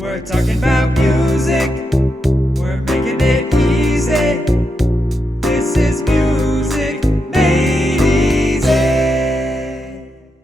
We're talking about music. We're making it easy. This is Music Made Easy.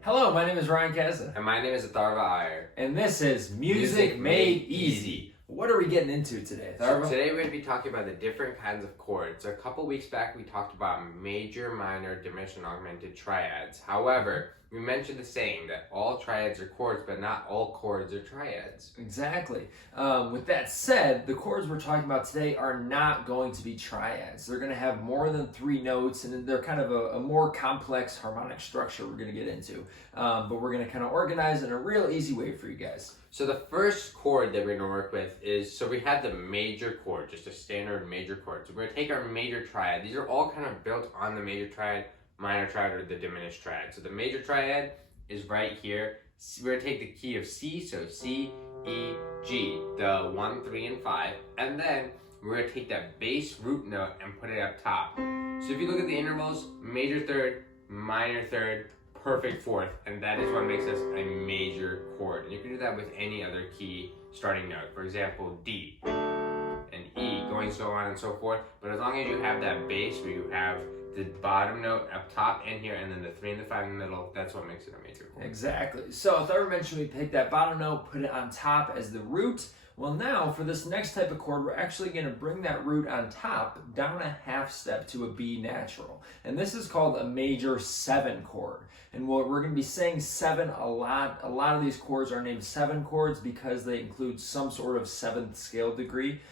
Hello, my name is Ryan Kazda. And my name is Atharva Iyer. And this is Music Made Easy. What are we getting into today, Atharva? So today we're going to be talking about the different kinds of chords. A couple weeks back we talked about major, minor, diminished, and augmented triads. However, we mentioned the saying that all triads are chords, but not all chords are triads. Exactly. With that said, the chords we're talking about today are not going to be triads. They're going to have more than 3 notes, and they're kind of a more complex harmonic structure we're going to get into. But we're going to kind of organize in a real easy way for you guys. So the first chord that we're going to work with is, so we have the major chord, just a standard major chord. So we're going to take our major triad. These are all kind of built on the major triad, minor triad, or the diminished triad. So the major triad is right here. We're going to take the key of C, so C, E, G, the 1, 3, and 5. And then we're going to take that bass root note and put it up top. So if you look at the intervals, major third, minor third, perfect fourth, and that is what makes us a major chord. And you can do that with any other key starting note. For example, D and E, going so on and so forth. But as long as you have that bass where you have the bottom note up top and here, and then the 3 and the 5 in the middle, that's what makes it a major chord. Exactly. So if I mentioned we pick that bottom note, put it on top as the root. Well, now for this next type of chord, we're actually going to bring that root on top down a half step to a B natural. And this is called a major 7 chord. And we're going to be saying 7 a lot. A lot of these chords are named 7 chords because they include some sort of 7th scale degree.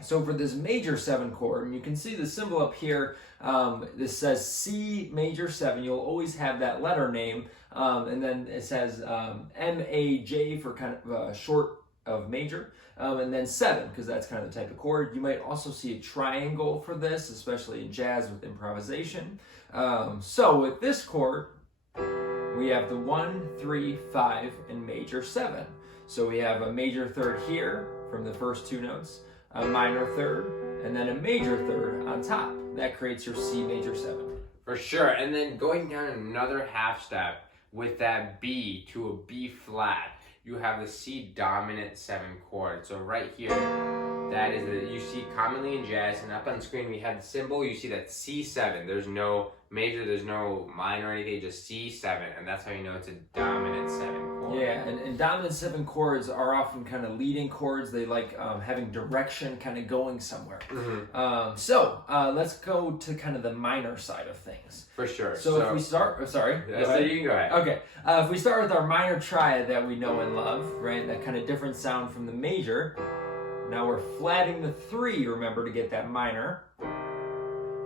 So for this major 7 chord, and you can see the symbol up here, this says C major 7. You'll always have that letter name, and then it says M-A-J for kind of short of major, and then 7 because that's kind of the type of chord. You might also see a triangle for this, especially in jazz with improvisation. So with this chord, we have the 1, 3, 5, and major 7. So we have a major third here from the first 2 notes, a minor third, and then a major third on top. That creates your C major 7. For sure. And then going down another half step with that B to a B flat, you have the C dominant 7 chord. So right here, that is you see commonly in jazz, and up on the screen we have the symbol. You see that C7. There's no major, there's no minor or anything, just C7, and that's how you know it's a dominant 7 chord. Yeah, and dominant 7 chords are often kind of leading chords. They like having direction, kind of going somewhere. Mm-hmm. So let's go to kind of the minor side of things. For sure. So if we start, so you can go ahead. Okay, if we start with our minor triad that we know and love, right, that kind of different sound from the major. Now we're flatting the 3, remember, to get that minor.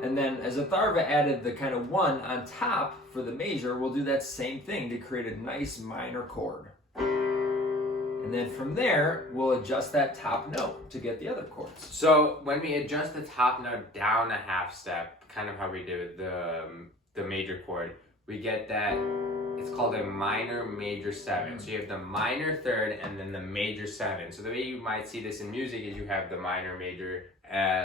And then as Atharva added the kind of 1 on top for the major, we'll do that same thing to create a nice minor chord. And then from there, we'll adjust that top note to get the other chords. So when we adjust the top note down a half step, kind of how we do the major chord, we get that, it's called a minor major 7. So you have the minor third and then the major 7. So the way you might see this in music is you have the minor major,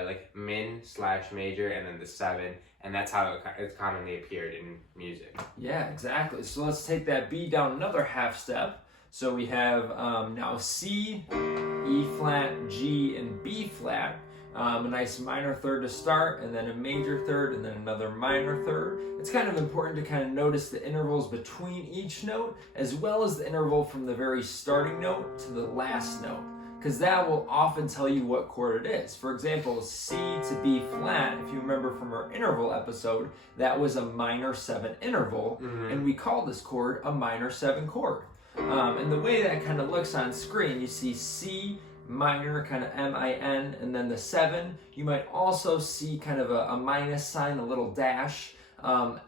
like min / major, and then the 7, and that's how it's commonly appeared in music. Yeah, exactly. So let's take that B down another half step. So we have now C, E flat, G, and B flat. A nice minor third to start, and then a major third, and then another minor third. It's kind of important to kind of notice the intervals between each note, as well as the interval from the very starting note to the last note, because that will often tell you what chord it is. For example, C to B flat, if you remember from our interval episode, that was a minor 7 interval, and we call this chord a minor 7 chord. And the way that kind of looks on screen, you see C minor, kind of M-I-N, and then the 7. You might also see kind of a minus sign, a little dash.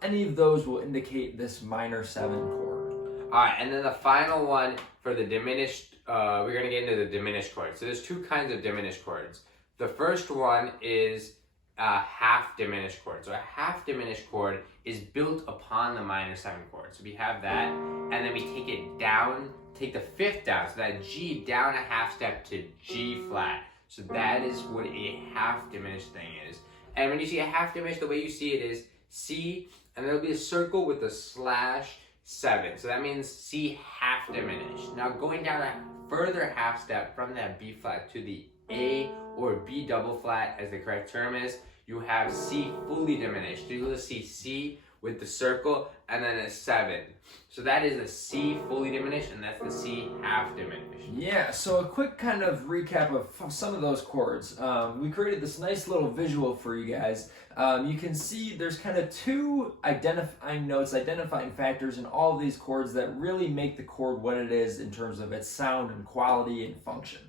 Any of those will indicate this minor 7 chord. Alright, and then the final one for the diminished, we're going to get into the diminished chords. So there's 2 kinds of diminished chords. The first one is a half diminished chord. So a half diminished chord is built upon the minor 7 chord. So we have that, and then we take it down, take the 5th down, so that G down a half step to G flat. So that is what a half diminished thing is. And when you see a half diminished, the way you see it is C, and there'll be a circle with a /7. So that means C half diminished. Now going down a further half step from that B flat to the A or B double flat, as the correct term is, you have C fully diminished. So you'll see C with the circle and then a 7. So that is a C fully diminished, and that's the C half diminished. Yeah, so a quick kind of recap of some of those chords. We created this nice little visual for you guys. You can see there's kind of two identifying notes, identifying factors in all of these chords that really make the chord what it is in terms of its sound and quality and function.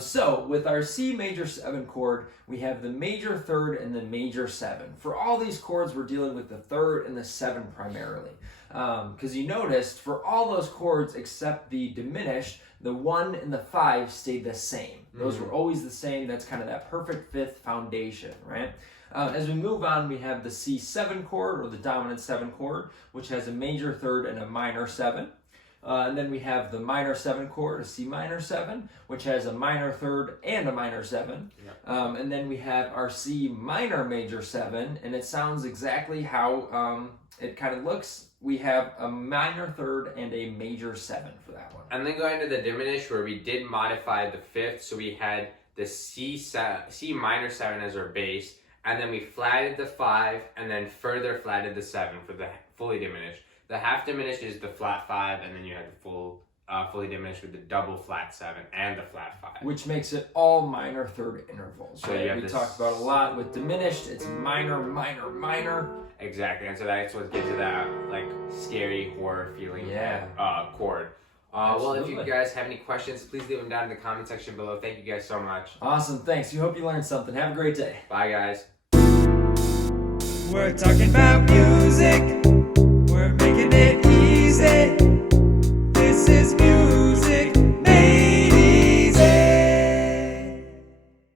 So with our C major 7 chord, we have the major 3rd and the major 7. For all these chords, we're dealing with the 3rd and the 7 primarily. Because you noticed for all those chords except the diminished, the 1 and the 5 stayed the same. Those were always the same. That's kind of that perfect 5th foundation, right? As we move on, we have the C7 chord, or the dominant 7 chord, which has a major 3rd and a minor 7. And then we have the minor 7 chord, a C minor 7, which has a minor 3rd and a minor 7. Yeah. And then we have our C minor major 7, and it sounds exactly how it kind of looks. We have a minor 3rd and a major 7 for that one. And then going to the diminished, where we did modify the 5th, so we had the C minor 7 as our bass, and then we flatted the 5, and then further flatted the 7 for the fully diminished. The half diminished is the flat 5, and then you have the fully diminished with the double flat 7 and the flat 5. Which makes it all minor 3rd intervals. So right? We talked about a lot with diminished, it's minor, minor, minor. Exactly, and so that's what gives it that like scary horror feeling chord. Well, if you guys have any questions, please leave them down in the comment section below. Thank you guys so much. Awesome, thanks. We hope you learned something. Have a great day. Bye, guys. We're talking about music. We're making it easy. This is music.